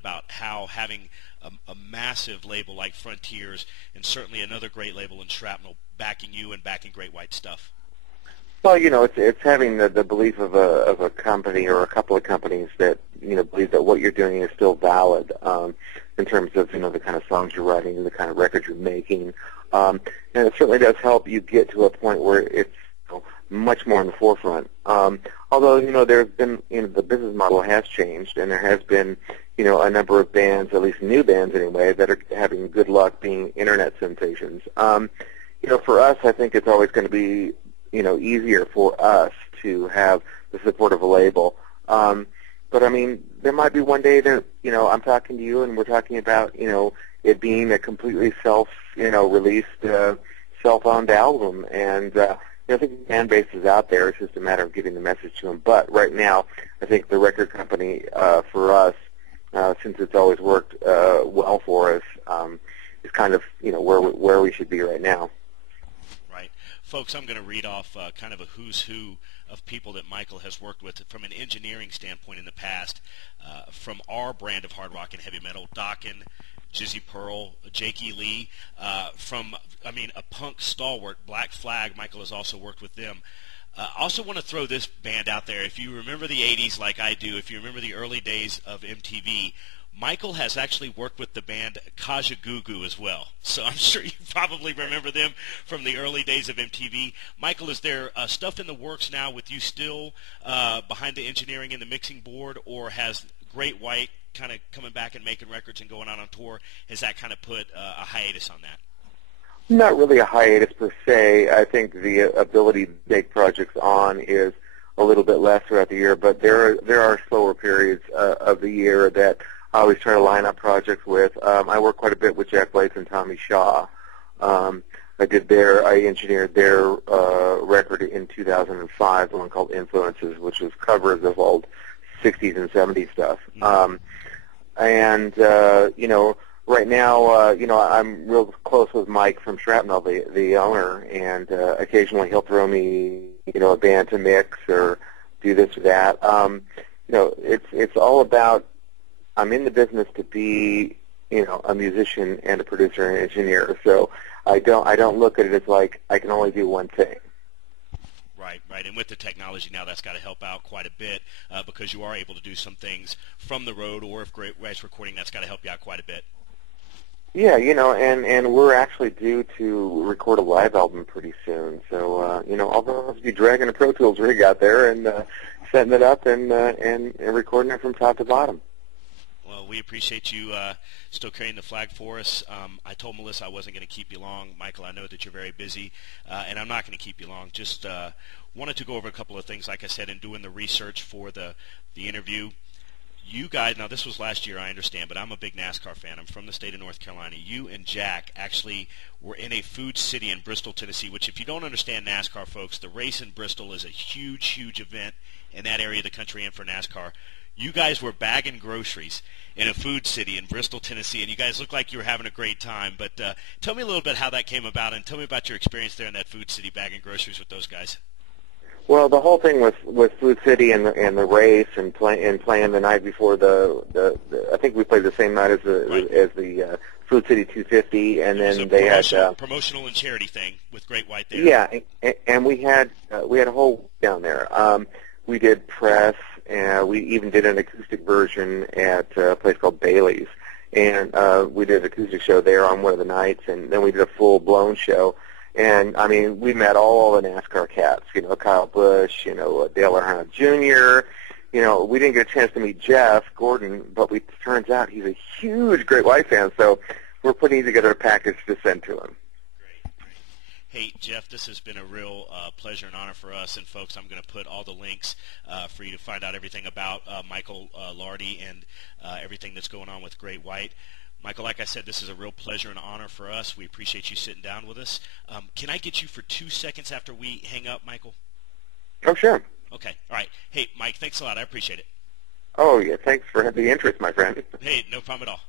about how having a massive label like Frontiers, and certainly another great label in Shrapnel, backing you and backing Great White stuff? Well, it's having the belief of a company or a couple of companies that believe that what you're doing is still valid in terms of the kind of songs you're writing and the kind of records you're making, and it certainly does help you get to a point where it's much more in the forefront. Although there's been the business model has changed, and there has been a number of bands, at least new bands anyway, that are having good luck being internet sensations. For us, I think it's always going to be easier for us to have the support of a label. But I mean, there might be one day that I'm talking to you and we're talking about it being a completely released self-owned album, and I think the fan base is out there. It's just a matter of getting the message to them. But right now, I think the record company for us, since it's always worked well for us, is kind of where we should be right now. Right, folks. I'm going to read off kind of a who's who of people that Michael has worked with from an engineering standpoint in the past, from our brand of hard rock and heavy metal, Dokken, Jizzy Pearl, Jakey Lee, from a punk stalwart, Black Flag. Michael has also worked with them. I also want to throw this band out there. If you remember the 80s like I do, if you remember the early days of MTV, Michael has actually worked with the band Kajagoogoo as well. So I'm sure you probably remember them from the early days of MTV. Michael, is there stuff in the works now with you still behind the engineering and the mixing board, or has Great White kind of coming back and making records and going out on tour, has that kind of put a hiatus on that? Not really a hiatus per se. I think the ability to take projects on is a little bit less throughout the year, but there are slower periods of the year that I always try to line up projects with. I work quite a bit with Jack Blades and Tommy Shaw. I engineered their record in 2005, the one called Influences, which was covers of old 60s and 70s stuff. Right now, I'm real close with Mike from Shrapnel, the owner, and occasionally he'll throw me, a band to mix or do this or that. It's all about, I'm in the business to be, a musician and a producer and engineer. So I don't look at it as like I can only do one thing. Right, and with the technology now, that's got to help out quite a bit because you are able to do some things from the road, or if Great White's recording, that's got to help you out quite a bit. Yeah, and we're actually due to record a live album pretty soon. So, I'll be dragging a Pro Tools rig out there and setting it up and recording it from top to bottom. Well, we appreciate you still carrying the flag for us. I told Melissa I wasn't going to keep you long. Michael, I know that you're very busy, and I'm not going to keep you long. Just wanted to go over a couple of things, like I said, in doing the research for the interview. You guys, now this was last year, I understand, but I'm a big NASCAR fan. I'm from the state of North Carolina. You and Jack actually were in a food city in Bristol, Tennessee, which if you don't understand NASCAR, folks, the race in Bristol is a huge, huge event in that area of the country and for NASCAR. You guys were bagging groceries in a food city in Bristol, Tennessee, and you guys looked like you were having a great time. But tell me a little bit how that came about, and tell me about your experience there in that food city bagging groceries with those guys. Well, the whole thing with Food City and the race and playing the night before the I think we played the same night as the Food City 250, and then they had promotional and charity thing with Great White there. Yeah, and we had a whole week down there. We did press, and we even did an acoustic version at a place called Bailey's, and we did an acoustic show there on one of the nights, and then we did a full-blown show. And, I mean, we met all the NASCAR cats, Kyle Busch, Dale Earnhardt Jr., we didn't get a chance to meet Jeff Gordon, but it turns out he's a huge Great White fan, so we're putting together a package to send to him. Great. Hey, Jeff, this has been a real pleasure and honor for us, and folks, I'm going to put all the links for you to find out everything about Michael Lardie and everything that's going on with Great White. Michael, like I said, this is a real pleasure and honor for us. We appreciate you sitting down with us. Can I get you for 2 seconds after we hang up, Michael? Oh, sure. Okay. All right. Hey, Mike, thanks a lot. I appreciate it. Oh, yeah. Thanks for the interest, my friend. Hey, no problem at all.